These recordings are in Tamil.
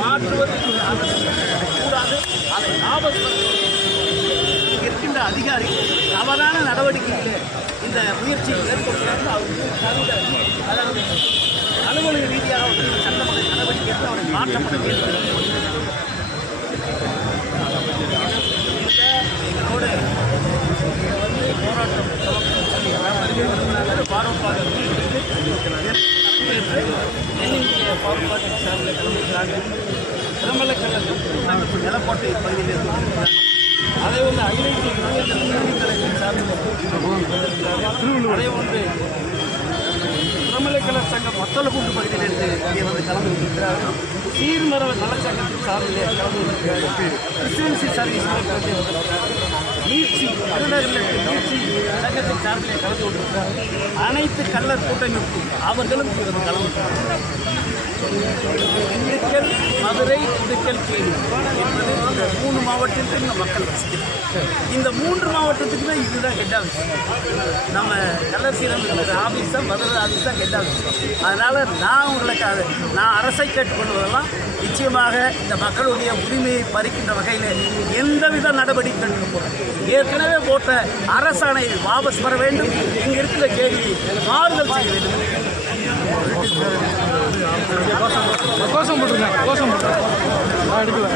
மாற்றுவது கூடாது. அது இருக்கின்ற அதிகாரிகள் தவறான நடவடிக்கைகளை இந்த முயற்சியை மேற்கொள்கிறார்கள். அவருக்கு அதாவது அலுவலக ரீதியாக சட்டமன்ற நடவடிக்கை எடுத்து அவரை மாற்றப்பட வேண்டும். எங்களோட போராட்டம் பாகுபாட்டின் சார்பில் கிளம்பிக்கிறார்கள். திருமலைக்கல்லூர் நிலக்கோட்டை பகுதியில் இருக்கிறார்கள். அதே வந்து அகில இந்திய கழகத்தின் சார்பில் அதே ஒன்று திருமலைக்கல்லூர் சங்கம் மத்தளக்குண்டு பகுதியிலிருந்து இங்கே வந்து கலந்து கொண்டிருக்கிறார்கள். சீர்மர நலச்சங்கத்தின் சார்பிலே கலந்து கொண்டிருக்கிறார்கள். கிறிஸ்டியன்சி சர்வீஸ் நீட்சி நீட்சி சங்கத்தின் சார்பிலே கலந்து கொண்டிருக்கிறார்கள். அனைத்து கள்ளர் கூட்டமைப்பு அவர்களும் கலந்து திண்டுக்கல், மதுரை, திண்டுக்கல், தேனி என்பது இந்த 3 மாவட்டத்திற்கு இந்த மக்கள் வசிக்கிறார். இந்த 3 மாவட்டத்துக்கு தான் இதுதான் ஹெட் ஆஃபீஸ். நம்ம கலர்சீரன் ஆஃபீஸ் தான், மதுரை ஆஃபீஸ் தான் ஹெட் ஆஃபீஸ். அதனால் நான் அரசை கேட்டுக்கொள்வதெல்லாம் நிச்சயமாக இந்த மக்களுடைய உரிமையை பறிக்கின்ற வகையில் எந்தவித நடவடிக்கை எடுக்கப்படும். ஏற்கனவே போட்ட அரசாணையை வாபஸ் பெற வேண்டும். இங்கே இருக்கிற கேள்வியை மாறுதல் செய்ய வேண்டும். கோஷம் போட்டுருங்க, கோஷம் போட்டுருங்க. எடுக்கல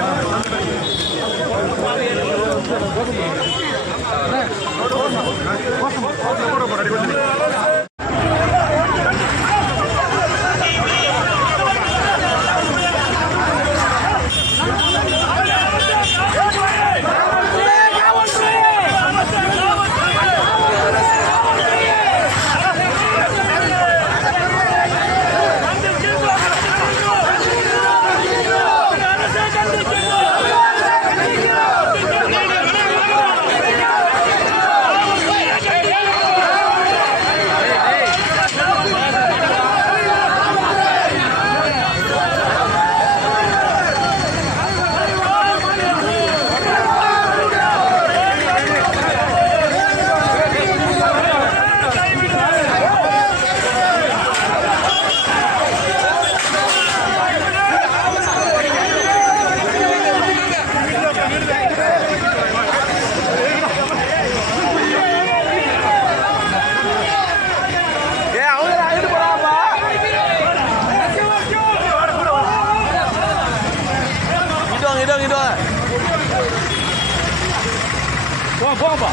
போங்கப்பா.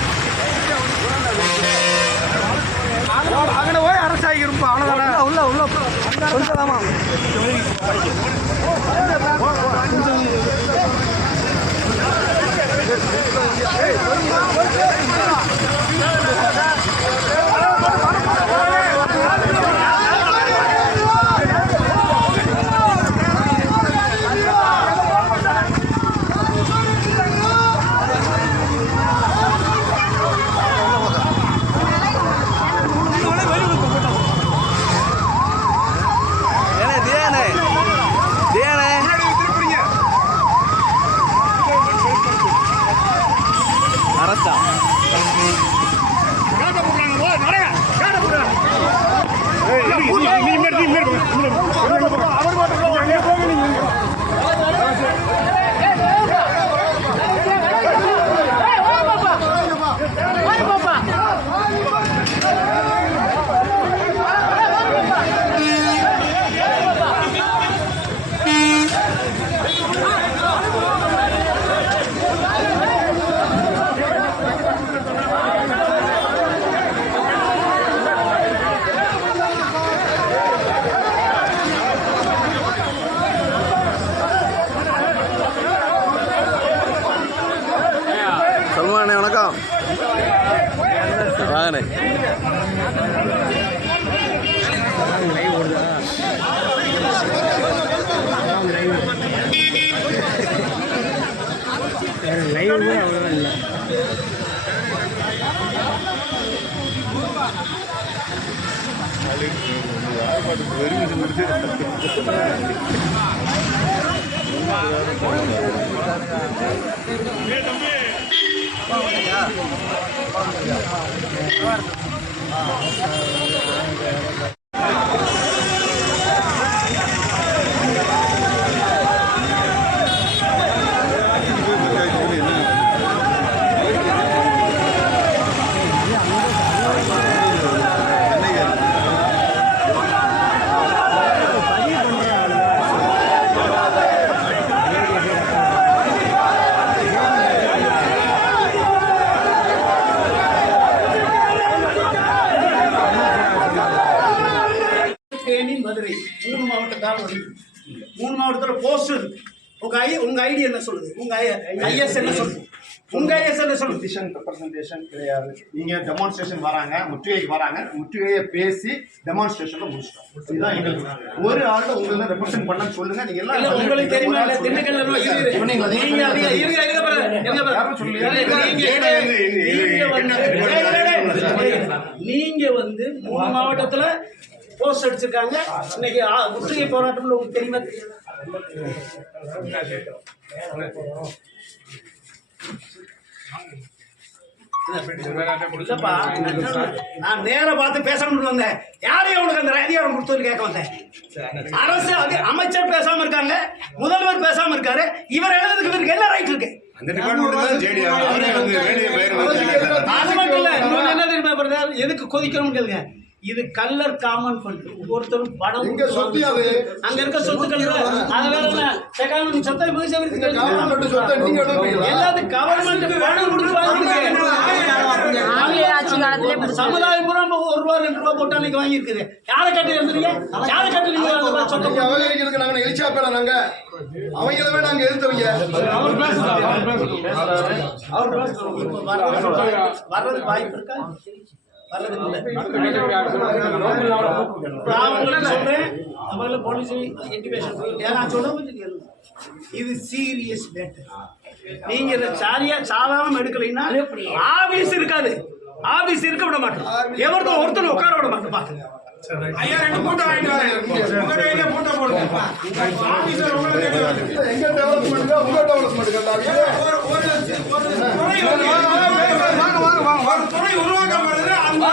அங்கே போய் அரசாகி இருப்பா. அவ்வளோதானே. உள்ள உள்ள சொல்லலாமா? வணக்கம் வாங்கண்ணே. லைவ் அவ்வளோதான் இல்லை. மதுரை 3 மாவட்டத்தால் வருது. 3 மாவட்டத்தில் போஸ்ட் இருக்கு. உங்க ஐடி என்ன சொல்லுது? உங்க ஐஎஸ் என்ன சொல்லுது? உங்க ஐஎஸ் என்ன சொல்லுது? பெட்டிஷன் ரெப்ரசன்டேஷன் கிடையாது. நீங்க டெமான்ஸ்ட்ரேஷன் வராங்க, முற்றுகைக்கு வராங்க, முற்றுகையை பேசி டெமான்ஸ்ட்ரேஷன்ல முடிச்சிட்டோம். இதுதான் எங்களுக்கு. ஒரு ஆள் உங்களை ரெப்ரசன்ட் பண்ண சொல்லுங்க. நீங்க எல்லாம் இல்ல உங்களுக்கு தெரியுமா? இல்ல திண்டுக்கல்ல நீங்க நீங்க வந்து 3 மாவட்டத்துல போஸ்ட் அடிச்சிருக்காங்க. இன்னைக்கு முற்றுகை போராட்டம்ல உங்களுக்கு தெரியுமா? இல்லப்பா, நான் நேர பார்த்து பேசணும்னு வந்தேன். யாரையும் உனக்கு அந்த அதிகாரம் கொடுத்து கேட்க வந்தேன். அரசு அமைச்சர் பேசாம இருக்காங்க, முதல்வர் பேசாம இருக்காரு. இவர் எழுதுறதுக்கு இவருக்கு என்ன ரைட் இருக்கு? அது மட்டும் இல்ல, என்ன தெரியுமா, எதுக்கு கொதிக்கணும்னு கேளுங்க. இது கல்லர் காமன் ஃபண்ட். ஒவ்வொருத்தரும் பணம் அங்க இருக்க சொத்துக்கள் எல்லாத்துக்கும் கவர்மெண்ட் பணம் கொடுத்து சமுதாய பூரா 1 ரூபா 2 ரூபா போட்டு அன்னைக்கு வாங்கியிருக்குது. யாரை கட்டி எழுதுறீங்க? யாரை கட்டி அவங்களவே நாங்க எழுத்தவங்க வர்றது வாய்ப்பு இருக்கா? இது சீரியஸ் மேட்டர். நீங்க சாதாரண எடுக்கலைன்னா ஆபீஸ் இருக்காது. ஆபீஸ் இருக்க விட மாட்டோம். ஒருத்தர் உட்கார விட மாட்டோம். பாத்துங்க ஐயா, 2 போட்டோ வாங்கிட்டு வரேன். போட்டோ போடுங்க. எங்க டெவலப்மெண்ட் உங்க டெவலப்மெண்ட் துறை உருவாக்கப்படுது. அந்த